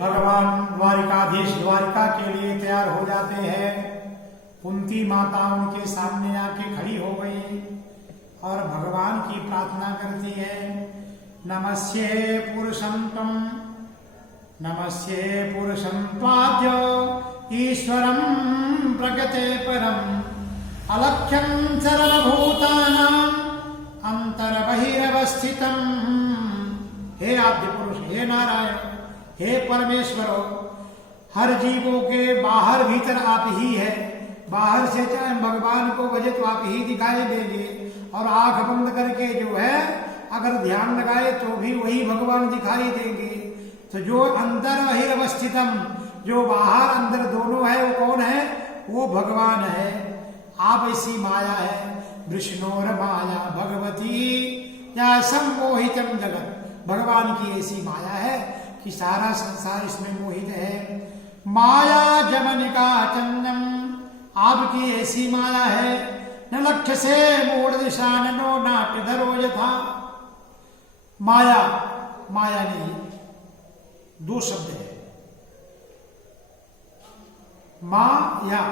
भगवान द्वारिकाधीश द्वारिका के लिए तैयार हो जाते हैं। कुंती माता उनके सामने आके खड़ी हो गई और भगवान की प्रार्थना करती है। नमस्ये पुरुषं त्वं, नमस्ये पुरुषं त्वाद्य ईश्वरं प्रकृते परम् अलक्ष्यं सर्वभूतानां अंतर्बहिरवस्थितम्। हे आद्य पुरुष, हे नारायण, हे परमेश्वर, हर जीवों के बाहर भीतर आप ही है। बाहर से चाहे भगवान को बजे तो आप ही दिखाई देंगे, और आंख बंद करके जो है अगर ध्यान लगाए तो भी वही भगवान दिखाई देंगे। तो जो अंतर बहिर्वस्थितम, जो बाहर अंदर दोनों है, वो कौन है? वो भगवान है। आप ऐसी माया है। विष्णोर माया भगवती या सम्मोहितम जगत, भगवान की ऐसी माया है कि सारा संसार इसमें मोहित है। माया जमनिका चंदम, आपकी ऐसी माया है। न लक्ष्य से मूढ़ दिशा नो नाट्य धरो यथा। माया, माया नहीं, दो शब्द है, माया,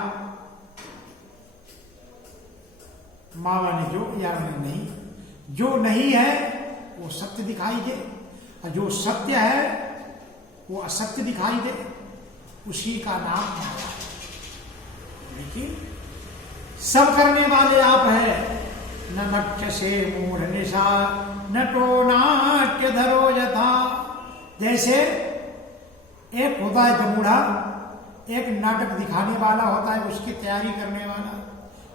माया ने जो या नहीं, जो नहीं है वो सत्य दिखाई दे, और जो सत्य है वो असत्य दिखाई दे, उसी का नाम माया है। लेकिन सब करने वाले आप हैं। न लक्ष्य से मूढ़ निशा नटो नाट्य धरो यथा। जैसे एक होता है जमूढ़ा, एक नाटक दिखाने वाला होता है, उसकी तैयारी करने वाला,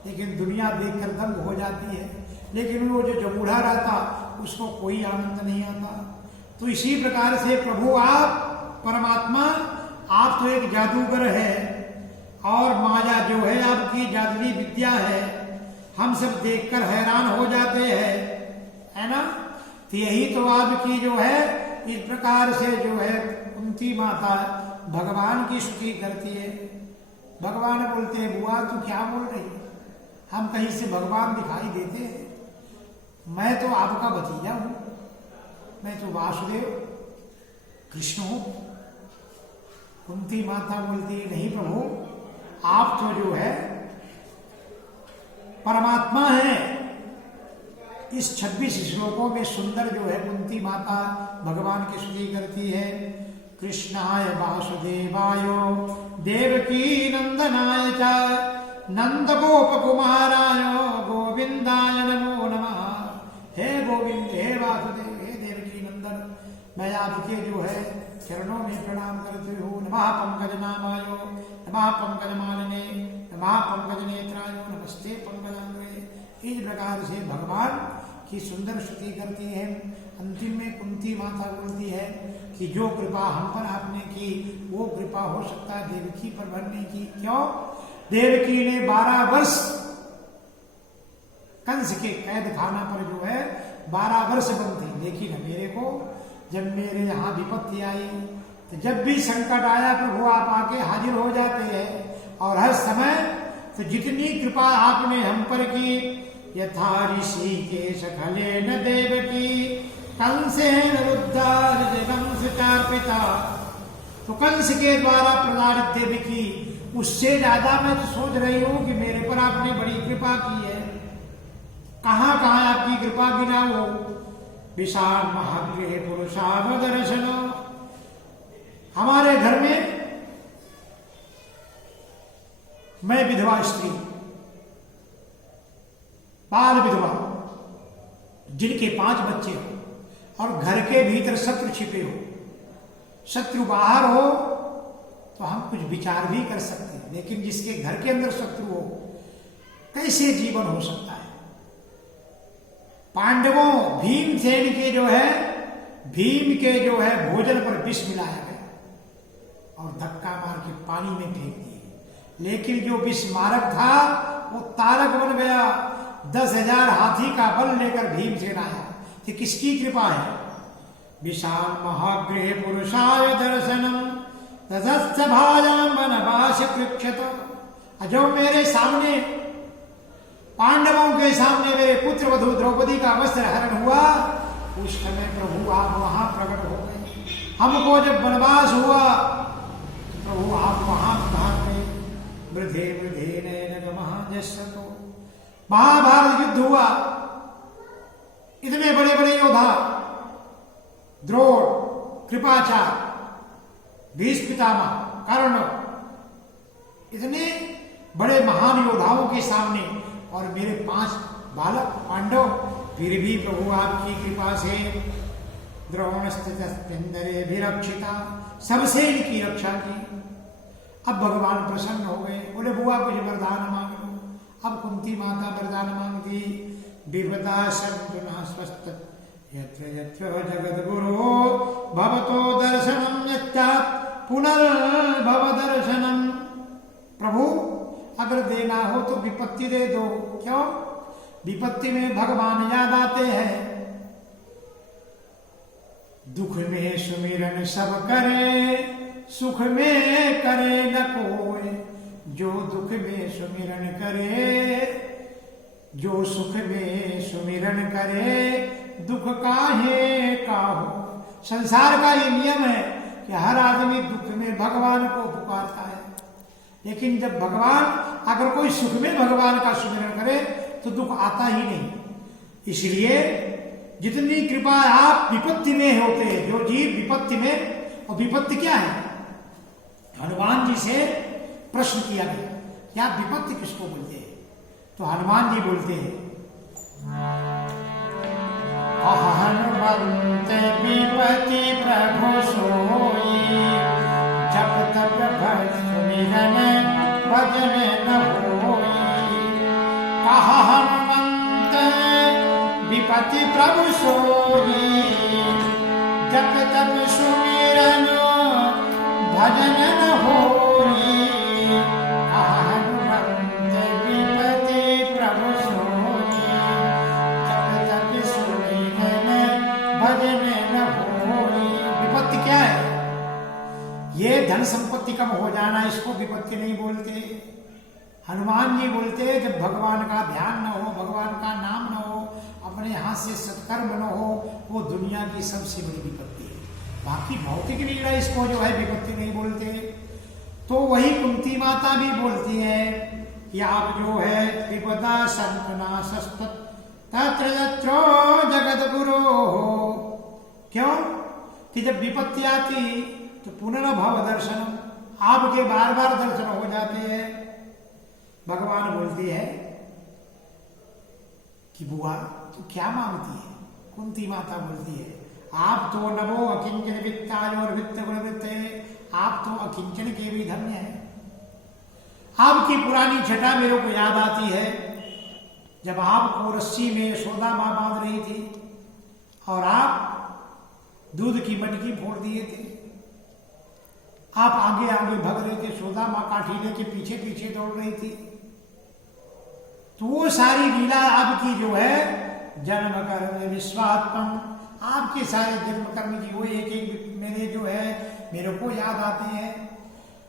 लेकिन दुनिया देखकर दंग हो जाती है। लेकिन वो जो जमूढ़ा रहता उसको कोई आनंद नहीं आता। तो इसी प्रकार से प्रभु आप परमात्मा, आप तो एक जादूगर है, और माया जो है आपकी जादुई विद्या है। हम सब देखकर हैरान हो जाते हैं, है ना। तो यही तो आपकी जो है इस प्रकार से जो है कुंती माता भगवान की स्तुति करती है। भगवान बोलते हैं, बुआ तू क्या बोल रही है? हम कहीं से भगवान दिखाई देते हैं? मैं तो आपका भतीजा हूं, मैं तो वासुदेव कृष्ण हूं। कुंती माता बोलती है, नहीं प्रभु, आप तो जो है परमात्मा है। इस 26 श्लोकों में सुंदर जो है कुंती माता भगवान की स्तुति करती है। कृष्णाय वासुदेवाय देवकी नंदनाय च नंद गोप कुमाराय गोविंदाय नमो नमः। हे गोविंद, हे वासुदेव, हे देवकी नंदन, मैं आपके जो है चरणों में प्रणाम करती हूँ। नमः पंकज नामाय, नमः पंकज मालिने, नमः पंकज नेत्राय, नमस्ते पंकजांग्रे। इस प्रकार से भगवान की सुंदर स्तुति करती है। अंतिम में कुंती माता बोलती है कि जो कृपा हम पर आपने की, वो कृपा हो सकता है देवकी पर भरने की। क्यों? देवकी ने 12 वर्ष कंस के कैद खाना पर जो है 12 वर्ष बंद थी। लेकिन मेरे को जब मेरे यहाँ विपत्ति आई, तो जब भी संकट आया प्रभु आप आके हाजिर हो जाते हैं, और हर समय तो जितनी कृपा आपने हम पर की, यथा ऋषि के सखले न देवकी कंसेन रुद्धार कंस चार्पिता। तो कंस के द्वारा प्रदारित देवकी, उससे ज्यादा मैं तो सोच रही हूं कि मेरे पर आपने बड़ी कृपा की है। कहां कहां आपकी कृपा गिना हो। विशाल महागृह पुरुषावद दर्शन, हमारे घर में मैं विधवा स्त्री, बाल विधवा, जिनके 5 बच्चे हो, और घर के भीतर शत्रु छिपे हो। शत्रु बाहर हो तो हम कुछ विचार भी कर सकते हैं, लेकिन जिसके घर के अंदर शत्रु हो, कैसे जीवन हो सकता है। पांडवों, भीमसेन के जो है, भीम के जो है भोजन पर विष मिलाया गया और धक्का मार के पानी में फेंक दिए। लेकिन जो विष मारक था वो तारक बन गया। 10,000 हाथी का बल लेकर भीमसेन आया। कि किसकी कृपा है? विशाल महागृह पुरुषाय दर्शनम ततस्थ भाजाम वनवास कृक्षत। जो मेरे सामने, पांडवों के सामने मेरे पुत्र वधु द्रौपदी का वस्त्र हरण हुआ, उस समय प्रभु आप वहां प्रकट हो गए। हमको जब वनवास हुआ पश्यतो। महाभारत युद्ध हुआ, इतने बड़े बड़े योद्धा द्रोण, कृपाचार्य, भीष्म पितामह, कर्ण, इतने बड़े महान योद्धाओं के सामने और मेरे 5 बालक पांडव, फिर भी प्रभु आपकी कृपा से द्रोणस्थितस्मिन्दरे विरक्षिता, सबसे इनकी रक्षा की। अब भगवान प्रसन्न हो गए, बोले बुआ कुछ वरदान मांग लो। अब कुंती माता वरदान मांगती, विपदा संतुना स्वस्थ यत्र यत्र जगद्गुरो भवतो दर्शनम यच्चात् पुनर्भव दर्शनम। प्रभु अगर देना हो तो विपत्ति दे दो। क्यों? विपत्ति में भगवान याद आते हैं। दुख में सुमिरन सब करे, सुख में करे न कोई। जो दुख में सुमिरन करे, जो सुख में सुमिरन करे, दुख काहे का हो। संसार का ये नियम है कि हर आदमी दुख में भगवान को पुकारता है, लेकिन जब भगवान, अगर कोई सुख में भगवान का सुमिरन करे तो दुख आता ही नहीं। इसलिए जितनी कृपा आप विपत्ति में होते हैं, जो जीव विपत्ति में, और विपत्ति क्या है? हनुमान जी से प्रश्न किया गया, क्या विपत्ति किसको बोलते हैं? तो हनुमान जी बोलते हैं, हनुमंत विपत्ति प्रभु सोई, जप तप भज सुमिरन भजन न होई। कहा हनुमंत विपत्ति प्रभु सोई, जप तप सुमिरन भजन न होई। हनुमंत विपत्ति प्रभु सोई, जप तप सुमिरन भजन न होई। विपत्ति क्या है? ये धन संपत्ति कम हो जाना, इसको विपत्ति नहीं बोलते। हनुमान जी बोलते जब भगवान का ध्यान न हो, भगवान का नाम न हो, अपने हाथ से सत्कर्म न हो, वो दुनिया की सबसे बड़ी विपत्ति है। बाकी भौतिक लीला इसको जो है विपत्ति नहीं बोलते। तो वही कुंती माता भी बोलती है कि आप जो है विपदा संतना सस्त तत्र यत्र जगद्गुरो हो। क्यों? कि जब विपत्ति आती तो पुनर्भव दर्शन, आपके बार बार दर्शन हो जाते हैं। भगवान बोलती है कि बुआ तू क्या मांगती है? कुंती माता बोलती है, आप तो नभो अकिंचन वित्ताय और वित्त गुण वित्त है, आप तो अकिंचन के भी धन्य है। आपकी पुरानी छटा मेरे को याद आती है, जब आपको रस्सी में यशोदा मां बांध रही थी और आप दूध की मटकी फोड़ दिए थे। आप आगे आगे भग रहे थे, यशोदा मां काठी लेके पीछे पीछे दौड़ रही थी। तो वो सारी लीला आपकी जो है जन्म कर्म विश्वात्मन, आपके सारे जन्म कर्म की वो एक एक मेरे जो है मेरे को याद आते हैं।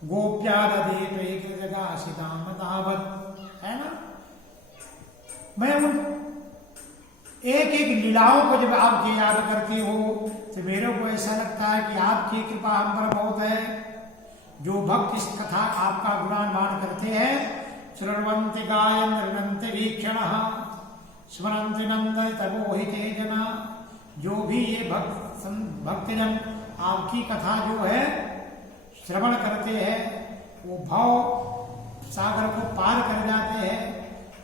गोप्याद एक जगह सीताम दावत, है ना? मैं उन एक एक लीलाओं को जब आपकी याद करती हो तो मेरे को ऐसा लगता है कि आपकी कृपा हम पर बहुत है। जो भक्त इस कथा आपका गुणान्वान करते हैं, श्रृण्वन्ति गायन् ऋणन्ति वीक्षणः स्मरन्ति नन्दति तपोहिते जना। जो भी ये भक्तजन आपकी कथा जो है श्रवण करते हैं, वो भाव सागर को पार कर जाते हैं।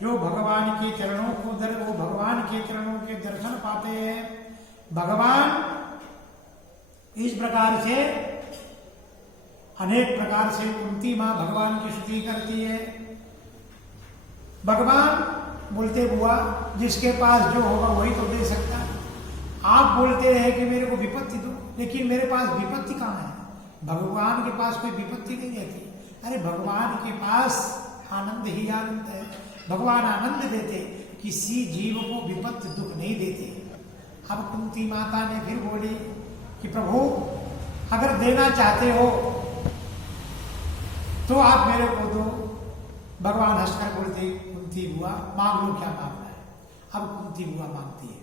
जो भगवान के चरणों को वो भगवान के चरणों के दर्शन पाते हैं। भगवान इस प्रकार से अनेक प्रकार से कुंती मां भगवान की स्तुति करती है। भगवान बोलते बुआ जिसके पास जो होगा वही तो दे सकता है। आप बोलते रहे कि मेरे को विपत्ति दो, लेकिन मेरे पास विपत्ति कहाँ है? भगवान के पास कोई विपत्ति नहीं रहती। अरे भगवान के पास आनंद ही आनंद है। भगवान आनंद देते, किसी जीव को विपत्ति दुख नहीं देते। अब कुंती माता ने फिर बोली कि प्रभु अगर देना चाहते हो तो आप मेरे को दो। भगवान हंसकर बोलते कुंती बुआ मांग लो, क्या मांगना है? अब कुंती बुआ मांगती है,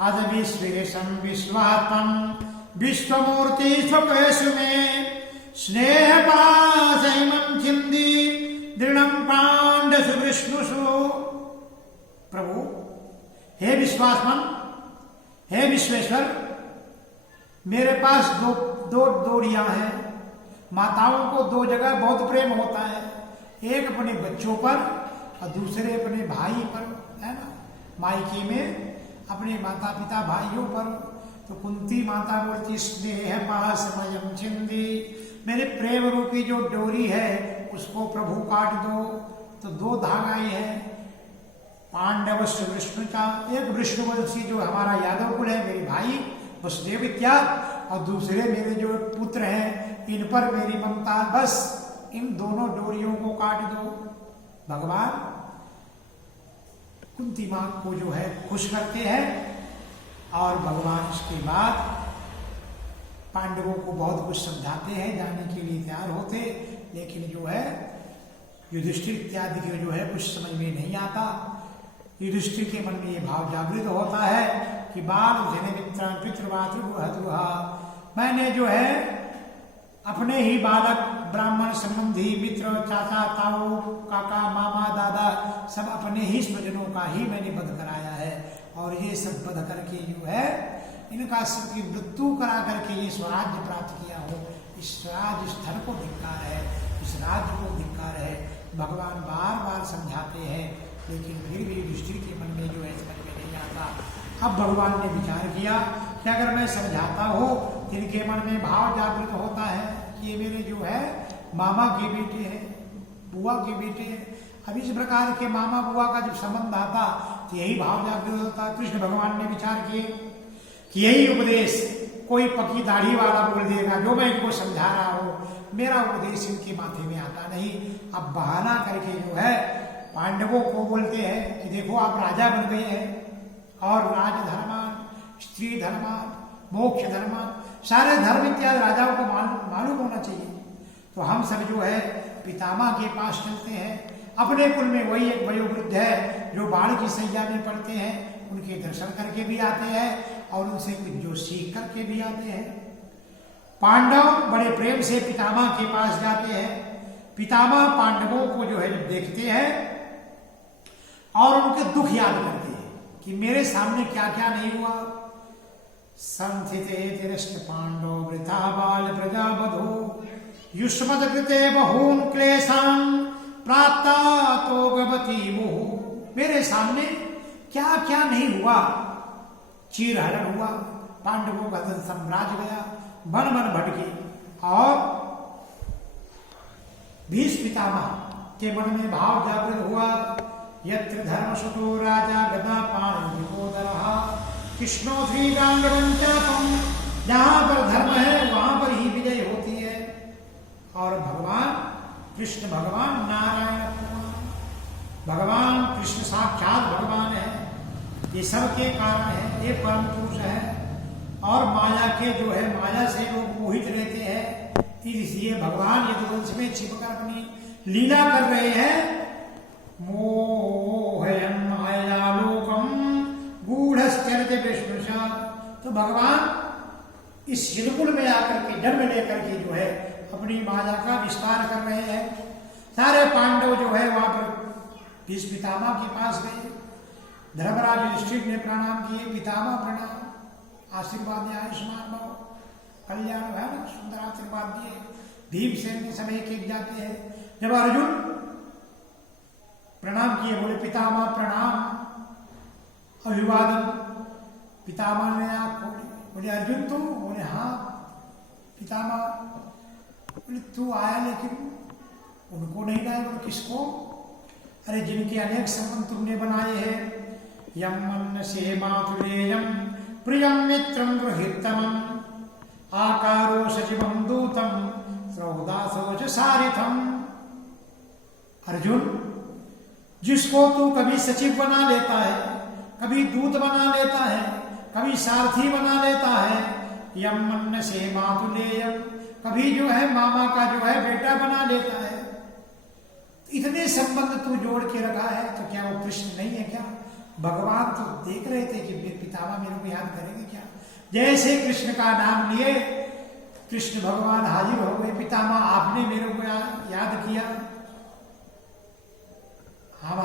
आज विश्वेशम विश्वात्मन विश्वमूर्ति स्वकेशु में स्नेह पाशमं छिंदी दृढ़ं पांड विष्णु सो प्रभु, हे विश्वासमन, हे विश्वेश्वर, मेरे पास दो डोरियां हैं। माताओं को दो जगह बहुत प्रेम होता है, एक अपने बच्चों पर और दूसरे अपने भाई पर, है ना, मायके में अपने माता पिता भाइयों पर। तो कुंती माता बोलती स्नेह पासमयम छिंदी, मेरे प्रेम रूपी जो डोरी है उसको प्रभु काट दो। तो दो धागाएं हैं, पांडव विष्णु का, एक विष्णुवंशी जो हमारा यादव कुल है, मेरे भाई वसुदेव इत्यादि, और दूसरे मेरे जो पुत्र हैं इन पर मेरी ममता, बस इन दोनों डोरियों को काट दो। भगवान कुंती मां को जो है खुश करते हैं और भगवान इसके बाद पांडवों को बहुत कुछ समझाते हैं, जाने के लिए तैयार होते, लेकिन जो है युधिष्ठिर इत्यादि के जो है कुछ समझ में नहीं आता। युधिष्ठिर के मन में ये भाव जागृत होता है कि बाल जने मित्र पितृवातृहा, मैंने जो है अपने ही बालक ब्राह्मण संबंधी मित्र चाचा ताऊ काका मामा दादा सब अपने ही स्वजनों का ही मैंने वध कराया है, और ये सब वध करके जो है इनका सबकी मृत्यु करा करके ये स्वराज्य प्राप्त किया हो, इस स्वराज स्थल को धिक्कार है, इस राज्य को धिक्कार है। भगवान बार बार समझाते हैं, लेकिन फिर भी युधिष्ठिर के मन में जो है समझ में नहीं आता। अब भगवान ने विचार किया कि अगर मैं समझाता हूँ, इनके मन में भाव जागृत होता है कि ये मेरे जो है मामा के बेटे हैं, बुआ के बेटे हैं। अब इस प्रकार के मामा बुआ का जब संबंध आता तो यही भाव जागृत होता। कृष्ण भगवान ने विचार किए कि यही उपदेश कोई पक्की दाढ़ी वाला बोल देगा जो मैं इनको समझा रहा हूँ, मेरा उपदेश इनके माथे में आता नहीं। अब बहाना करके जो है पांडवों को बोलते हैं कि देखो आप राजा बन गए हैं, और राजधर्मान, स्त्री धर्मान, मोक्ष धर्मान, सारे धर्म इत्यादि राजाओं को मालूम होना चाहिए। तो हम सब जो है पितामह के पास चलते हैं, अपने कुल में वही एक वयोवृद्ध है जो बाढ़ की सैया में पड़ते हैं, उनके दर्शन करके भी आते हैं और उनसे कुछ जो सीख करके भी आते हैं। पांडव बड़े प्रेम से पितामह के पास जाते हैं। पितामह पांडवों को जो है जब देखते हैं और उनके दुख याद करते हैं कि मेरे सामने क्या क्या नहीं हुआ। संथिते तिरस्क पांडव वृथा बाल प्रजा बधो युष्मद कृते बहून क्लेशान प्राप्ता तो गवती मोह। मेरे सामने क्या क्या नहीं हुआ, चीरहरण हुआ, पांडवों का धन साम्राज्य गया, बन बन भटके, और भीष्म पितामह के मन में भाव जागृत हुआ। यत्र धर्मसुतो राजा गदा पाणिनिकोदरहा कृष्णो श्रीगांगरंचापम, जहां पर धर्म है वहां पर ही विजय होती है। और भगवान कृष्ण भगवान नारायण भगवान कृष्ण साक्षात भगवान है, ये सब के कारण है, ये परम पुरुष है। और माया के जो है माया से लोग मोहित रहते हैं, इसलिए भगवान यदुवंश में छिपकर अपनी लीला कर रहे हैं। मोहयन मायालोकम गूढ़श्चर्य विष्णुषा। तो भगवान इस यदुकुल में आकर के जन्म लेकर के जो है अपनी माया का विस्तार कर रहे हैं। सारे पांडव जो है वहां पर भीष्म पितामह के पास गए। धर्मराज युधिष्ठिर ने प्रणाम किए, पितामह प्रणाम, आशीर्वाद दिया, आयुष्मान भव, कल्याण है ना, सुंदर आशीर्वाद दिए। भीमसेन के समय एक जाते हैं। जब अर्जुन प्रणाम किए, बोले पितामह प्रणाम, अभिवादन। पितामह ने आंख खोली, बोले अर्जुन तू? बोले हाँ पितामह। बोले तू आया लेकिन उनको नहीं लाए? बोले किसको? अरे जिनके अनेक संबंध तुमने बनाए हैं। यम मन से मातुलेयम प्रियम मित्रम गृहीतमम आकारो सचिवम दूतम श्रौदासोच सारिथम। अर्जुन, जिसको तू कभी सचिव बना लेता है, कभी दूत बना लेता है, कभी सारथी बना लेता है, यम मन से मातुलेयम, कभी जो है मामा का जो है बेटा बना लेता है, इतने संबंध तू जोड़ के रखा है, तो क्या वो कृष्ण नहीं है क्या? भगवान तो देख रहे थे कि मेरे पितामह मेरे को याद करेंगे क्या। जैसे कृष्ण का नाम लिए कृष्ण भगवान हाजिर हो गए। पितामह आपने मेरे को याद किया? हाँ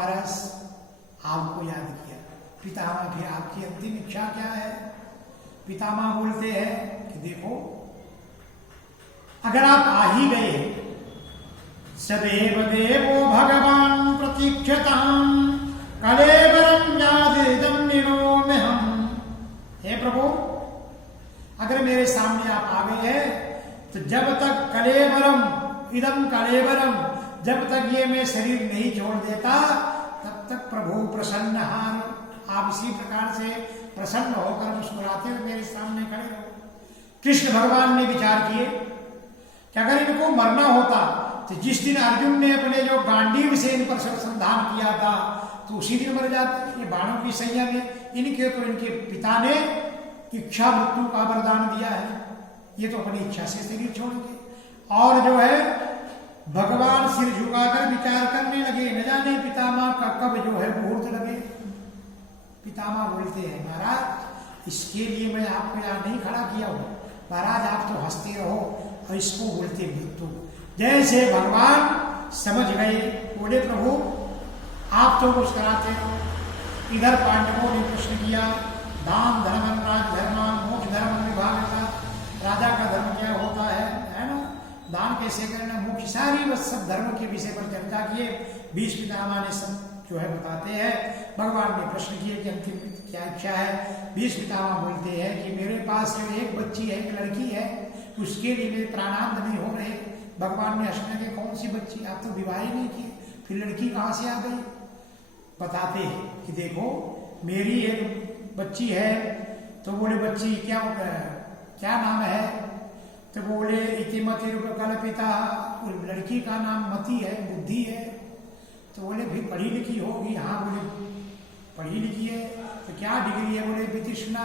पितामह बोलते हैं कि देखो, अगर आप आ ही गए, सदैव देवो भगवान प्रतीक्षताम कलेवरम यादिदम निरोम्यहम्। हे प्रभु, अगर मेरे सामने आप आ गए हैं तो जब तक कलेवरम इदम कलेवरम, जब तक ये मैं शरीर नहीं छोड़ देता तब तक प्रभु प्रसन्न। आप इसी प्रकार से प्रसन्न होकर मुस्कुराते हुए मेरे सामने खड़े हो। कृष्ण भगवान ने विचार किए कि अगर इनको मरना होता तो जिस दिन अर्जुन ने अपने जो गांडीव से इन पर संधान किया था तो उसी दिन मर जाते। ये बाणों की सैया में इनके तो इनके पिता ने इच्छा मृत्यु का वरदान दिया है, ये तो अपनी इच्छा से शरीर छोड़ेंगे। और जो है भगवान सिर झुकाकर विचार करने लगे, न जाने पितामह का कब जो है मुहूर्त लगे। पितामह बोलते हैं, महाराज इसके लिए मैं आपको यहाँ नहीं खड़ा किया हूं, महाराज आप तो हंसते रहो और इसको बोलते मृत्यु। जैसे भगवान समझ गए, बोले प्रभु आप तो मुस्कुराते रहो। इधर पांडवों ने प्रश्न किया, दान धर्म राज धर्म मोक्ष धर्म विभाग का, राजा का धर्म क्या होता है ना, दान कैसे करना, मोक्ष, सारी बस सब धर्म के विषय पर चर्चा किए। भीष्म पितामह ने सब जो है बताते हैं। भगवान ने प्रश्न किए कि अंतिम क्या इच्छा है। भीष्म पितामह बोलते हैं कि मेरे पास जो एक बच्ची है, एक लड़की है, उसके लिए मेरे प्राणांत नहीं हो रहे। भगवान ने हंसने के, कौन सी बच्ची, आप तो विवाह ही नहीं किए, फिर लड़की कहाँ से आ गई। बताते हैं कि देखो मेरी एक बच्ची है। तो बोले बच्ची क्या नाम है, तो बोले इतिमति रूप कल्पिता, लड़की का नाम मति है, बुद्धि है। तो बोले भी पढ़ी लिखी होगी, हाँ बोले पढ़ी लिखी है। तो क्या डिग्री है, बोले वितृष्णा,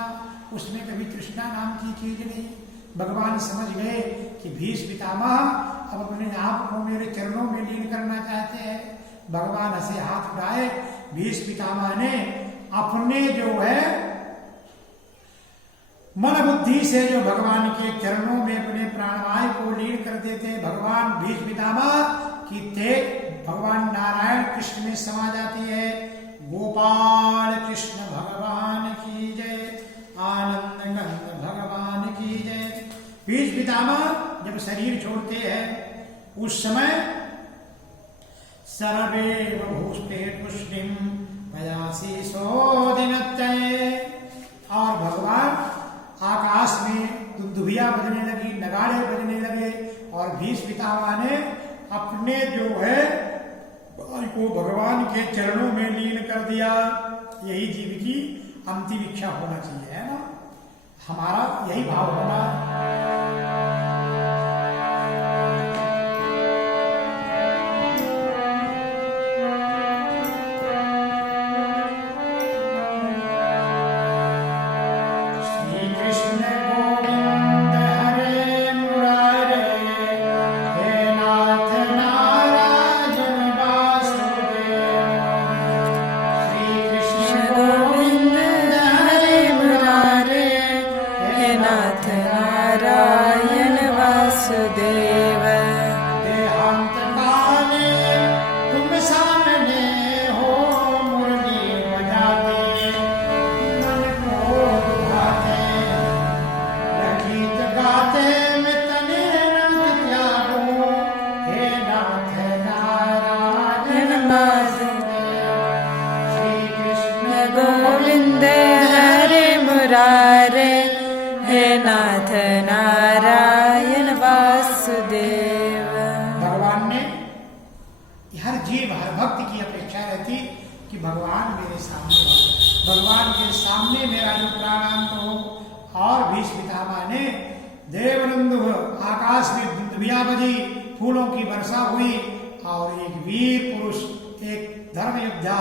उसमें कभी तृष्णा नाम की चीज नहीं। भगवान समझ गए कि भीष्म पितामह अब अपने आप को मेरे चरणों में लीन करना चाहते हैं। भगवान हंसे, हाथ उठाए। भीष्म पितामह ने अपने जो है मन बुद्धि से जो भगवान के चरणों में अपने प्राणवायु को लीन कर देते। भगवान भीष्म पितामह की तेज भगवान नारायण कृष्ण में समा जाती है। गोपाल कृष्ण भगवान की जय, आनंद गंग भगवान की जय। भीष्म पितामह जब शरीर छोड़ते हैं उस समय सर्वे बभूष्टे पुष्टिम पयासी सोदिनत्यये, और भगवान आकाश में दुंदुभिया बजने लगी, नगाड़े बजने लगे। और भीष्म पितामह ने अपने जो है को भगवान के चरणों में लीन कर दिया। यही जीव की अंतिम इच्छा होना चाहिए, है ना, हमारा यही भाव होना। फूलों की वर्षा हुई और एक वीर पुरुष, एक धर्म योद्धा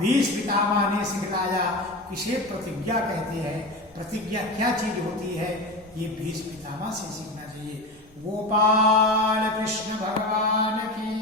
भीष्म पितामह ने सिखलाया। इसे प्रतिज्ञा कहते हैं। प्रतिज्ञा क्या चीज होती है, ये भीष्म पितामह से सीखना चाहिए। गोपाल कृष्ण भगवान की